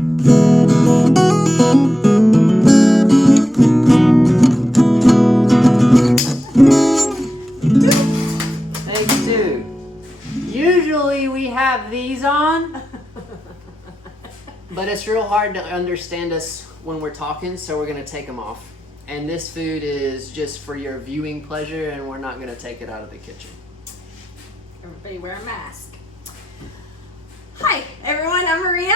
Take two. Usually we have these on, but it's real hard to understand us when we're talking, so we're going to take them off. And this food is just for your viewing pleasure, and we're not going to take it out of the kitchen. Everybody wear a mask. Hi everyone, I'm Maria.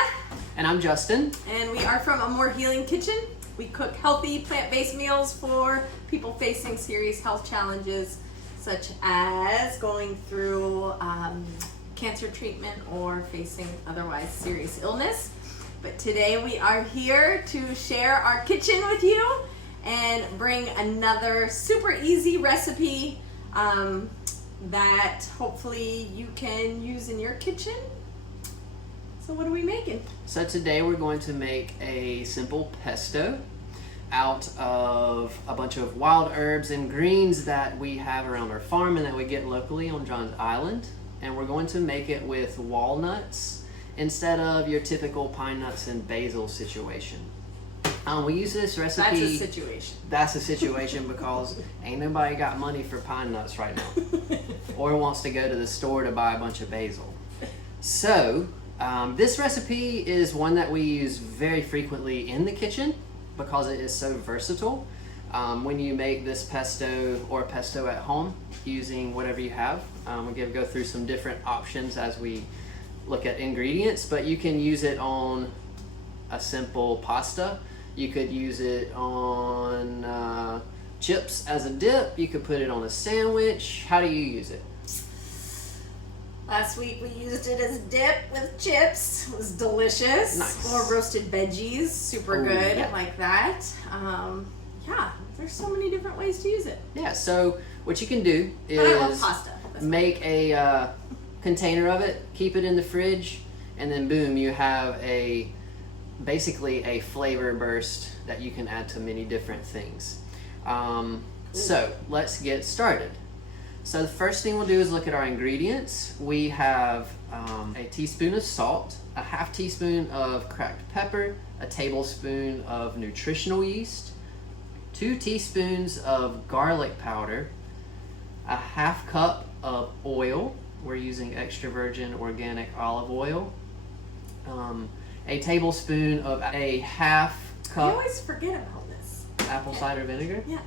And I'm Justin. And we are from A More Healing Kitchen. We cook healthy plant-based meals for people facing serious health challenges, such as going through cancer treatment or facing otherwise serious illness. But today we are here to share our kitchen with you and bring another super easy recipe that hopefully you can use in your kitchen. So what are we making? So today we're going to make a simple pesto out of a bunch of wild herbs and greens that we have around our farm and that we get locally on John's Island. And we're going to make it with walnuts instead of your typical pine nuts and basil situation. We use this recipe. That's a situation. That's a situation because ain't nobody got money for pine nuts right now or wants to go to the store to buy a bunch of basil. So this recipe is one that we use very frequently in the kitchen because it is so versatile. When you make this pesto or pesto at home using whatever you have, we'll go through some different options as we look at ingredients, but you can use it on a simple pasta. You could use it on chips as a dip. You could put it on a sandwich. How do you use it? Last week we used it as dip with chips. It was delicious. Nice. Or roasted veggies, super Ooh, good, yeah. like that. Yeah, there's so many different ways to use it. Yeah, so what you can do But I love is pasta. That's make a container of it, keep it in the fridge, and then boom, you have basically a flavor burst that you can add to many different things. So let's get started. So the first thing we'll do is look at our ingredients. We have a teaspoon of salt, a half teaspoon of cracked pepper, a tablespoon of nutritional yeast, 2 teaspoons of garlic powder, a half cup of oil. We're using extra virgin organic olive oil. A tablespoon of a half I cup always forget about this. apple cider vinegar. Yeah.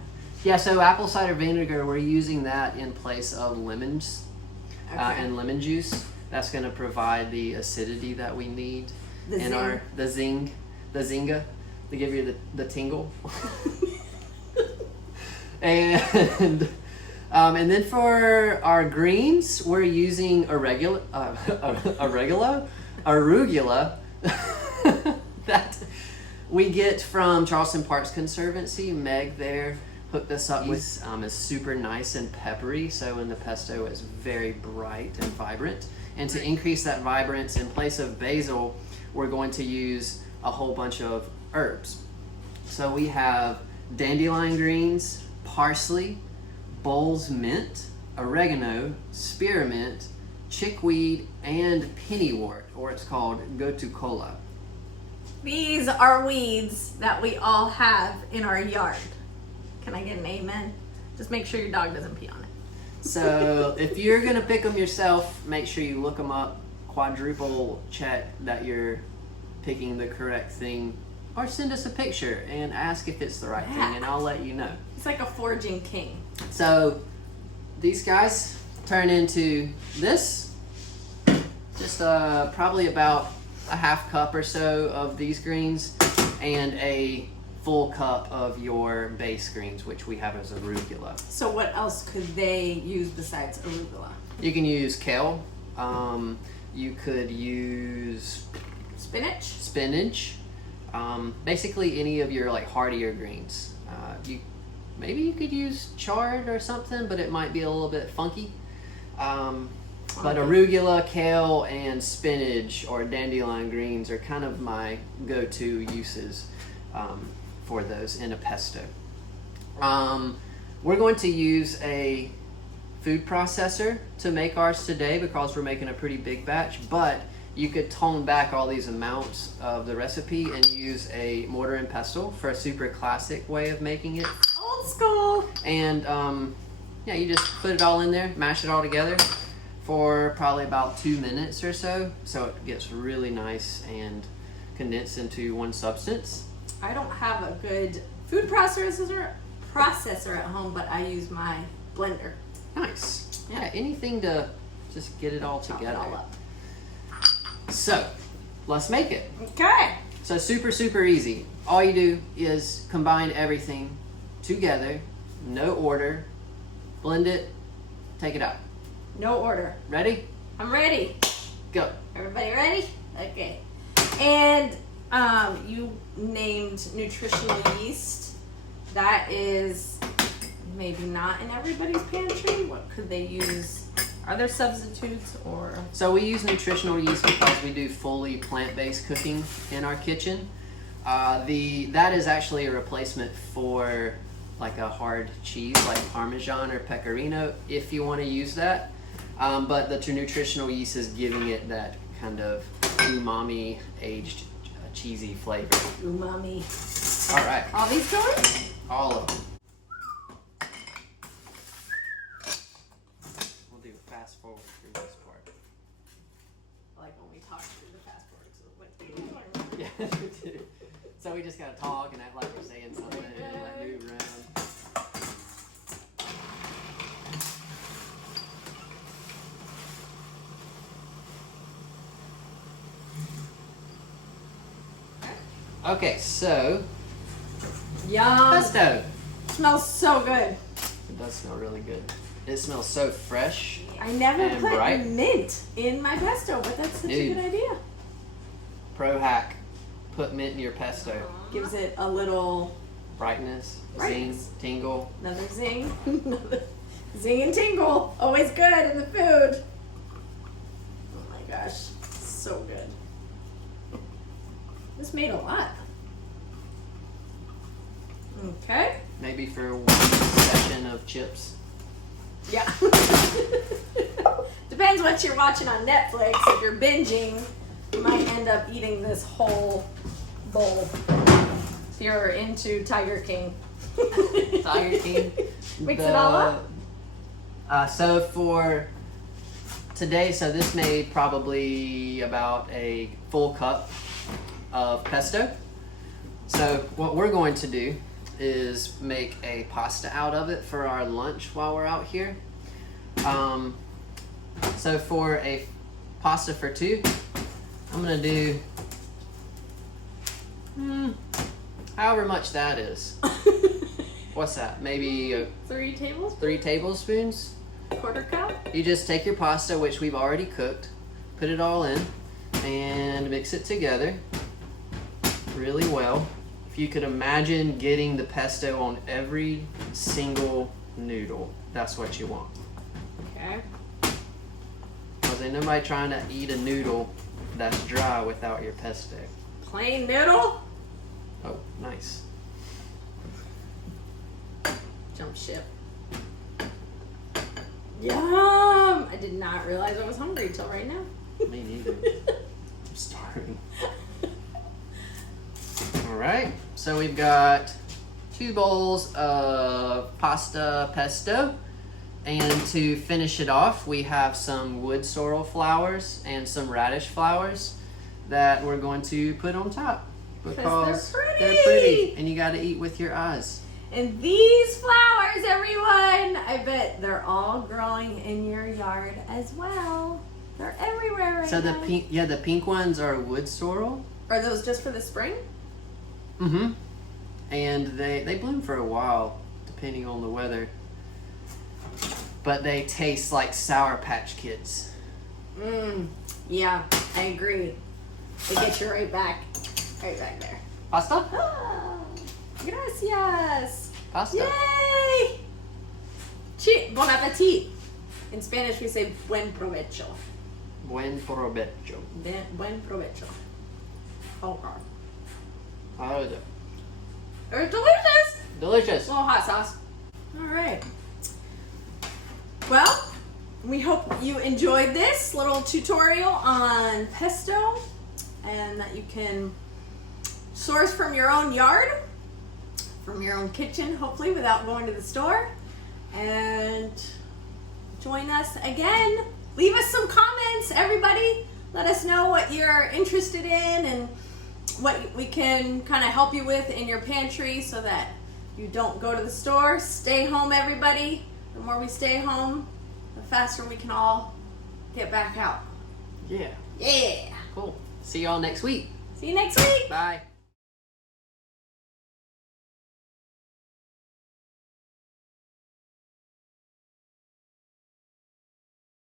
Yeah, so apple cider vinegar, we're using that in place of lemons Okay. and lemon juice. That's going to provide the acidity that we need The in zing. the zinga, to give you the tingle. And then for our greens, we're using arugula that we get from Charleston Parks Conservancy. Meg there hooked us up with. It's super nice and peppery, so in the pesto it's very bright and vibrant. And to increase that vibrance, in place of basil, we're going to use a whole bunch of herbs. So we have dandelion greens, parsley, bull's mint, oregano, spearmint, chickweed, and pennywort, or it's called gotu-kola. These are weeds that we all have in our yard. Can I get an amen? Just make sure your dog doesn't pee on it. So if you're gonna pick them yourself, make sure you look them up, quadruple check that you're picking the correct thing, or send us a picture and ask if it's the right thing, and I'll let you know. It's like a foraging king. So these guys turn into this, just probably about a half cup or so of these greens and a full cup of your base greens, which we have as arugula. So what else could they use besides arugula? You can use kale. You could use Spinach? basically any of your like hardier greens. Maybe you could use chard or something, but it might be a little bit funky. But arugula, kale, and spinach or dandelion greens are kind of my go-to uses for those in a pesto. We're going to use a food processor to make ours today because we're making a pretty big batch, but you could tone back all these amounts of the recipe and use a mortar and pestle for a super classic way of making it. Old school. And yeah, you just put it all in there, mash it all together for probably about 2 minutes or so it gets really nice and condensed into one substance. I don't have a good food processor at home, but I use my blender. Nice. Yeah, anything to just get it all Chop it together. all up. So, let's make it. Okay. So super easy. All you do is combine everything together, no order, blend it, take it out. No order. Ready? I'm ready. Go. Everybody ready? Okay. And you named nutritional yeast. That is maybe not in everybody's pantry. What could they use? Are there substitutes or? So we use nutritional yeast because we do fully plant-based cooking in our kitchen. That is actually a replacement for like a hard cheese like Parmesan or Pecorino if you want to use that. But the nutritional yeast is giving it that kind of umami aged cheesy flavor. Umami. All right. All these going? All of them. We'll do a fast forward through this part. I like when we talk through the fast forward. So what Yeah, we do. So we just gotta talk and act like we're saying something and like move around. Okay, so Yum. pesto. Smells so good. It does smell really good. It smells so fresh. I never And put bright. mint in my pesto, but that's such a Dude. good idea. Pro hack. Put mint in your pesto. Gives it a little Brightness, Brightness. zing, tingle. another zing. Another zing and tingle. Always good in the food. Oh my gosh. So good. This made a lot. Okay. Maybe for one session of chips. Yeah. Depends what you're watching on Netflix. If you're binging, you might end up eating this whole bowl. If you're into Tiger King. Tiger King. Mix it all up. So for today, so this made probably about a full cup of pesto. So what we're going to do is make a pasta out of it for our lunch while we're out here. So for a pasta for two, I'm gonna do however much that is. What's that? Maybe 3 tablespoons? 3 tablespoons. Quarter cup? You just take your pasta, which we've already cooked, put it all in, and mix it together really well. If you could imagine getting the pesto on every single noodle, that's what you want. Okay. Because ain't nobody trying to eat a noodle that's dry without your pesto. Plain noodle? Oh, nice. Jump ship. Yum! I did not realize I was hungry till right now. Me neither. I'm starving. Alright, so we've got 2 bowls of pasta pesto. And to finish it off, we have some wood sorrel flowers and some radish flowers that we're going to put on top. Because they're pretty. And you gotta eat with your eyes. And these flowers, everyone, I bet they're all growing in your yard as well. They're everywhere right So the now. the pink ones are wood sorrel. Are those just for the spring? Mm-hmm. And they bloom for a while, depending on the weather. But they taste like Sour Patch Kids. Yeah, I agree. They get you right back there. Pasta? Ah, gracias. Pasta. Yay! Bon appetit. In Spanish, we say buen provecho. Buen provecho. Buen provecho. Oh, God. How is it? It's delicious. Delicious. A little hot sauce. All right. Well, We hope you enjoyed this little tutorial on pesto and that you can source from your own yard, from your own kitchen, hopefully without going to the store. And join us again. Leave us some comments, everybody. Let us know what you're interested in and what we can kind of help you with in your pantry so that you don't go to the store. Stay home, everybody. The more we stay home, the faster we can all get back out. Yeah. Yeah. Cool. See y'all next week. See you next week. Bye.